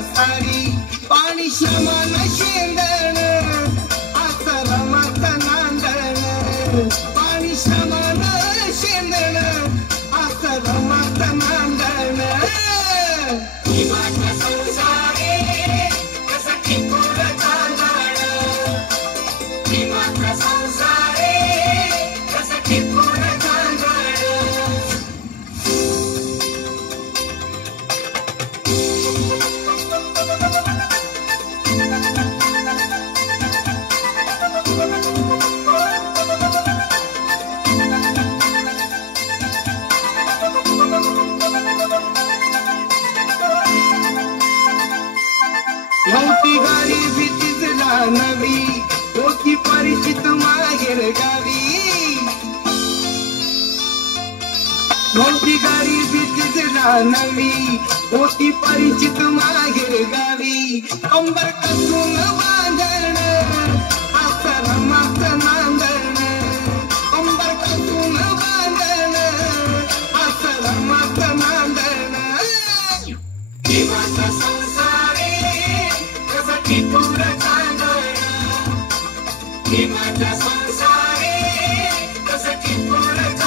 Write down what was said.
साडी पाणी श्रमण शेंदण असं रमत नांदण पाणी श्रमण शेंदण असं रमत नांदण जीवाचा संसारे कसा टिपूर चांदण जीवाचा संसारे कसा टिपूर नव्हती गाडी भीतीच नवी होती परिचित माहेर गावी नव्हती गाडी भीतीच नवी होती परिचित माहेर गावी कंबर कसून बांधण असं रमत नांदण कंबर कसून बांधण असं रमत नांदण जीवाचा संसारे कसा टिपूर चांदण जीवाचा संसारे कसा टिपूर